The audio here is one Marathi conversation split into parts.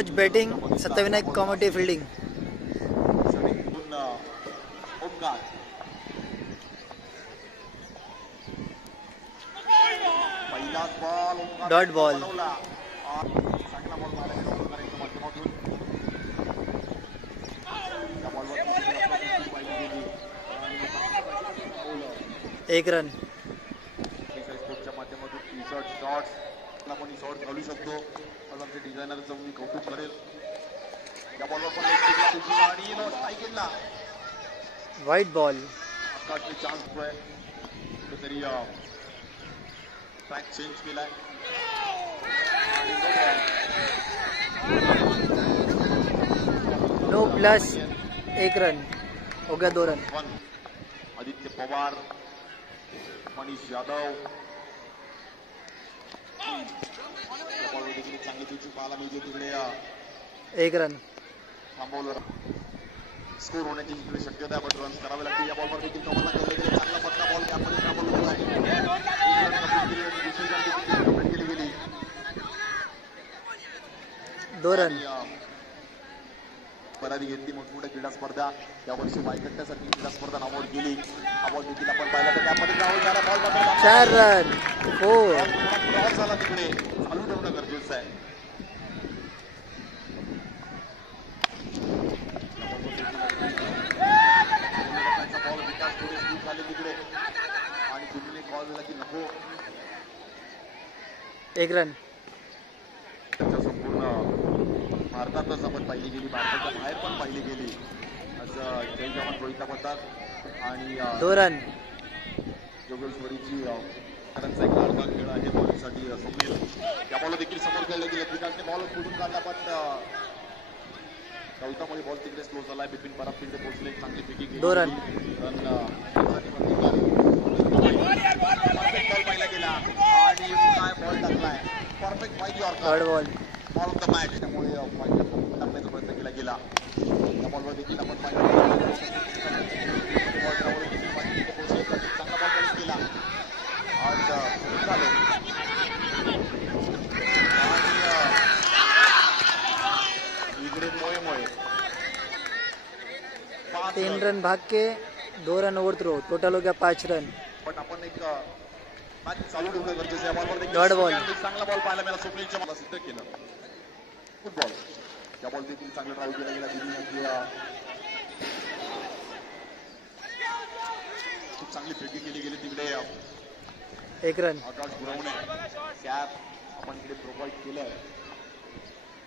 George batting, Satyavinayak comedy fielding. Dot ball. एक रन. घालू शकतो आमचे डिझायनरचं मी कौतुक करेल. या बॉलवर पण व्हाईट बॉल. चान्स तरी ट्रॅक चेंज केलाय. No plus. एक रन हो गया. 2 रन. आदित्य पवार, मनीष यादव चांगली पिच पाहायला मिळते तिकडे. 1 रन. थांबवलं. स्कोर होण्याची तिकडे शक्यता आहे, पण रन्स करावे लागतील. या बॉलवर देखील कमलला केले गेले. चांगला पत्ता बॉल त्यामध्ये थांबवलेला आहे. गेली 2 रन. परारी घेतली मोठमोठ्या क्रीडा स्पर्धा. यावर्षी वायकट्ट्यासाठी क्रीडा स्पर्धा नावावर गेली. हा बॉल देखील आपण पाहिला तर त्यामध्ये झाला. Ball 4 run. 4 झाला तिकडे. चालू ठेवणं गरजेचं आहे. बॉल विकास थोडे स्पीड झाले तिकडे आणि तुम्ही कॉल झाला की नको. 1 रन. संपूर्ण भारतातच आपण पाहिली गेली, भारताच्या बाहेर पण पाहिली गेली असं जय जवान रोहिता म्हणतात. आणि 2 रन. जोगेश्वरीची खरंच एक लाडका खेळ आहे बॉलिंगसाठी स्वप्नील. या बॉल देखील समोर खेळले गेले. विकासने बॉल पुढून काढला, पण गौतममुळे बॉल तिकडे स्लो झालाय. बिपिन परब तिकडे पोहोचले. चांगली पिकी केली. 2 रन. बॉल पाहिला गेला आणि काय बॉल टाकलाय. परफेक्ट माहिती third ball. Ball of the match. त्यामुळे टाकण्याचा प्रयत्न केला गेला. या बॉलवर देखील आपण पाहिलं चांगला बॉल केला आज झालं. आणि इकडे मोये 3 रन भाग के 2 रन ओव्हर थ्रो. टोटल हो गया 5 रन. पण आपण एक मॅच चालू ठेवणं गरजेचं आहे. बॉलवर डॉट बॉल. चांगला बॉल पाहायला मिळाला. स्वप्नीलच्या मला सिद्ध केलं. Good ball. या बॉल देखील चांगला ट्राय केला गेला. खूप चांगली फेकी केली गेली तिकडे. 1 रन. आकाश गुरवणे कॅप आपण इकडे प्रोव्हाइड केलंय.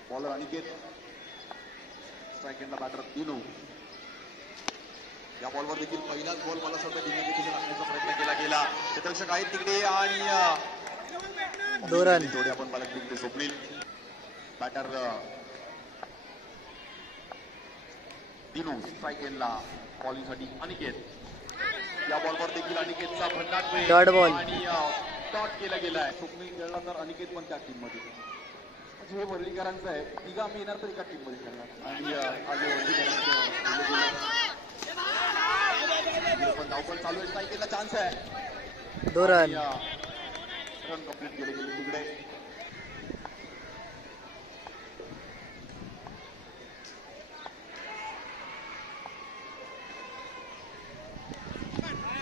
बॉलर अनिकेत. स्ट्राईक एंडला बॅटर दिनू. या बॉलवर देखील पहिलाच बॉल मला सध्या टाकण्याचा प्रयत्न केला गेला. क्षेत्ररक्षक आहेत तिकडे आणि 2 रन. थोडे आपण पालक तिकडे स्वप्नील. बॅटर दिनू. स्ट्राईक एंडला बॉलिंगसाठी अनिकेत. या बॉलवर देखील अनिकेतचा भन्नाट डॉट बॉल आणि डॉट केला गेलाय. स्वप्नील खेळला तर अनिकेत पण त्या टीम मध्ये. म्हणजे हे वर्लीकरांचं आहे. तिघा आम्ही येणार तर एका टीम मध्ये खेळणार. आणि आज पण धावपळ चालू आहे. स्ट्राईक केला चान्स आहे. 2 रन. रन कंप्लीट केले गेले तिकडे.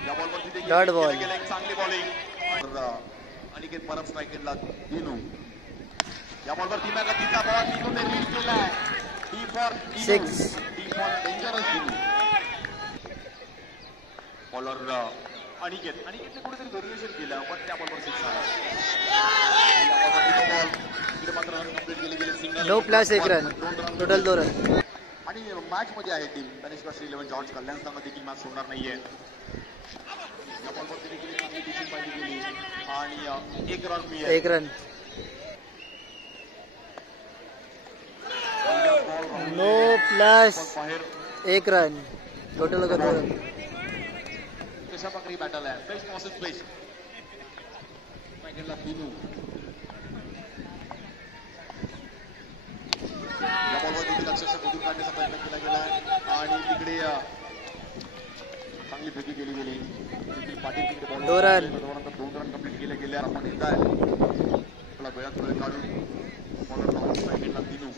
या बॉलवरती डॉट बॉल. एक चांगली बॉलिंग. अनिकेत परत स्ट्राईक केला दिनू. या बॉलवर तिचा बॉल दिनूने रीड केलाय. D for 6. D for dangerous Dinu. Bowler अनिकेतने कुठेतरी व्हेरिएशन केलं, पण त्या बॉलवर 6 आला. मात्र रन कंप्लीट केले गेले. Single. No plus 1 run. Total 2 run. आणि मॅच मध्ये आहे टीम. तनिष्का श्री11 जॉर्ज कल्याण संघ देखील मॅच सोडणार नाहीये. या बॉलवर देखील चांगली पिचिंग पाहिली गेली आणि 1 रन मिळेल. 1 run. No plus 1 run. Total होगा 2 रन. कशा प्रकारे बॅटल आहे. फ्रेश पॉसिट प्लेस. दिनू. या बॉलवर देखील अक्षरशः कुठून काढण्याचा प्रयत्न केला गेला आणि तिकडे चांगली फेकी केली गेली. पाटील तिकडे 2 रन. 2 रन कंप्लीट केले गेले. आपण येत आहे आपला वेळात वेळ काढून बॉलर दिनू.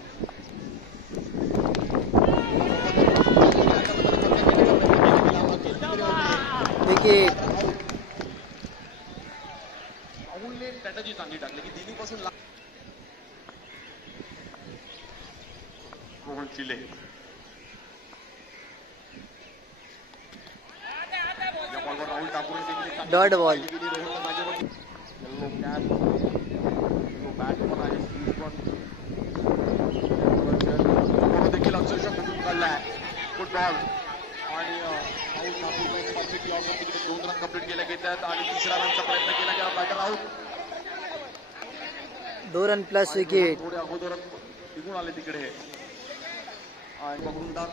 राहुलने स्ट्रॅटेजी चांगली टाकली की दिल्लीपासून रोहन चिले या बॉलवर राहुल ठाकूरने देखील डॉट बॉल देखील अक्षरशः कुठून काढलाय फुटबॉल आणि राहुल ठाकूरने परफेक्टली आउट तिकडे 2 रन कंप्लीट केले घेतात आणि तिसरा रनचा प्रयत्न केला गेला batter out 2 run plus wicket थोडे अगोदर निघून आले तिकडे आणि बघून टाक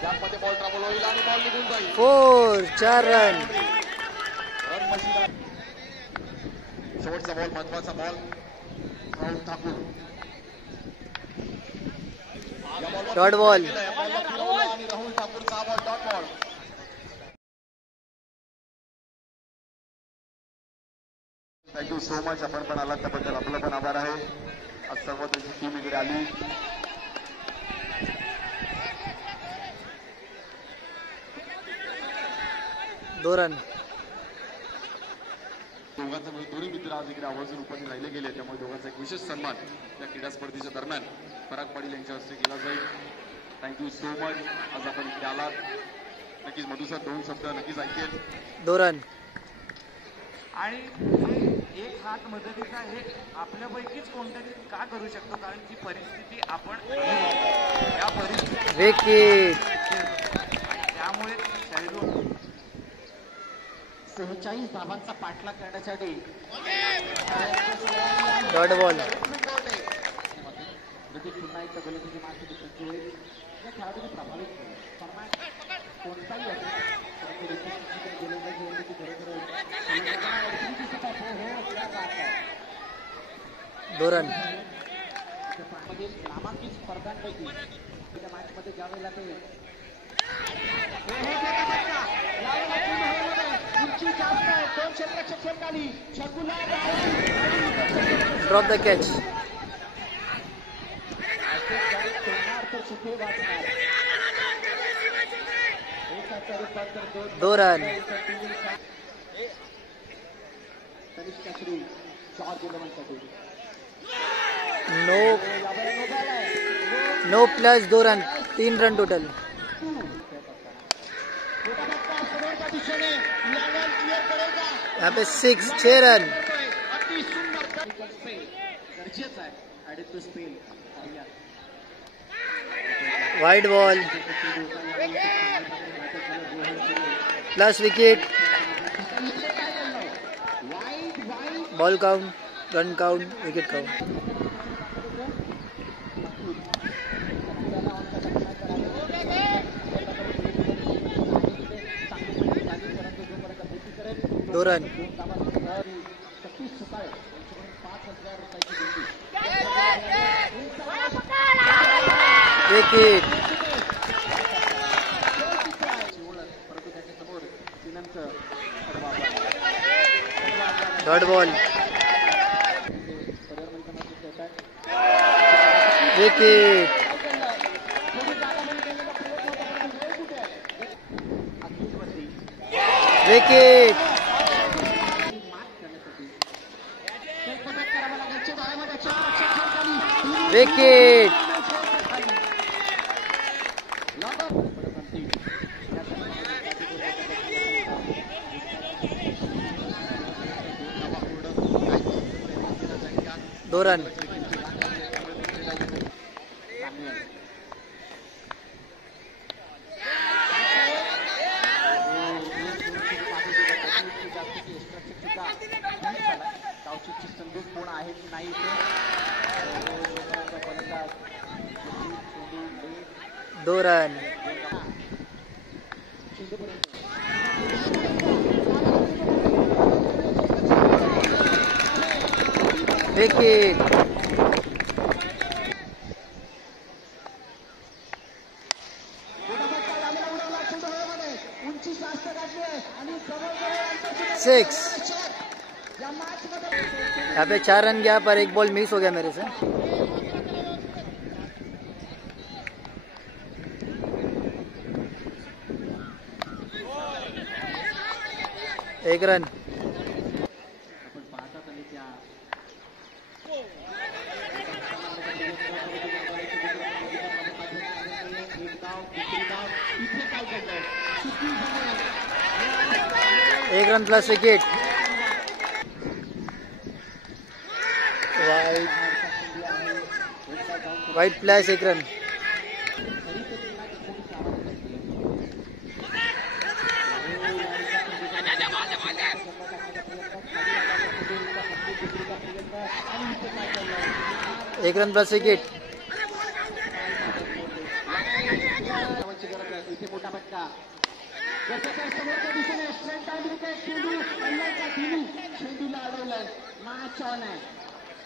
त्यामध्ये बॉल ट्रॅव्हल होईल आणि बॉल निघून जाईल 4 रन शेवटचा बॉल महत्वाचा ball Rahul Thakur dot ball आणि राहुल ठाकूरचा ball dot ball thank you so much आपण पण आलात त्याबद्दल आपलं पण आभार आहे आज सर्व तुमची टीम इकडे आली रन दोघांचा दोन्ही मित्र आज इकडे आवर्जून उपस्थित राहिले गेले त्यामुळे दोघांचा एक विशेष सन्मान या क्रीडा स्पर्धेच्या दरम्यान पराग पाटील यांच्या हस्ते केला जाईल थँक्यू सो मच आज आपण इकडे आलात नक्कीच मधुसर 2 शब्द नक्कीच ऐकेल 2 रन आणि एक हात मदतीचा हे आपल्यापैकीच कोणतरी का करू शकतो कारण की परिस्थिती आपण या परिस्थितीत विकेट त्यामुळे 46 धावांचा पाठलाग करण्यासाठी डॉट बॉल पुन्हा एकदा गोलंदाजी मार्केट या खेळाडूने प्रभावित केलं कोणताही गोलंदाजी दो रन नामांकित स्पर्धांपैकी त्या मॅचमध्ये ज्या वेळेला ते उंची जास्त आहे 2 क्षेत्राच्या खेळखाली ड्रॉप द कॅच दो run no plus 2 run 3 run total यहाँ पे 6 run wide ball plus wicket ball count run count wicket count दो run wicket dot ball wicket wicket wicket दो रन कोण आहे की नाही दो रन विकेट सिक्स यहाँ पे 4 रन गया पर एक बॉल मिस हो गया मेरे से एक रन. आपण पाहतात आणि त्या एक run plus wicket. Wide plus एक रन. एक रन प्लस विकेट. इथे मोठा फटका समोरच्या दिशेने स्ट्रेट डाऊन विकेट. चेंडूला अडवलंय. मॅच ऑन आहे.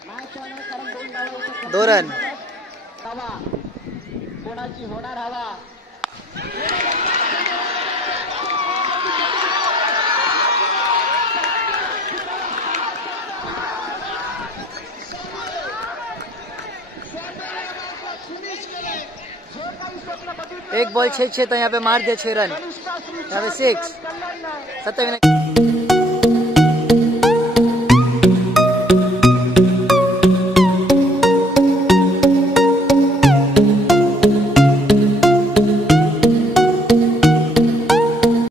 मॅच ऑन आहे कारण 2 धावा. 2 रन. हवा कोणाची होणार हवा. एक बॉल 6 था, यहाँ पे मार दिया 6 रन. यहाँ पे 6 27.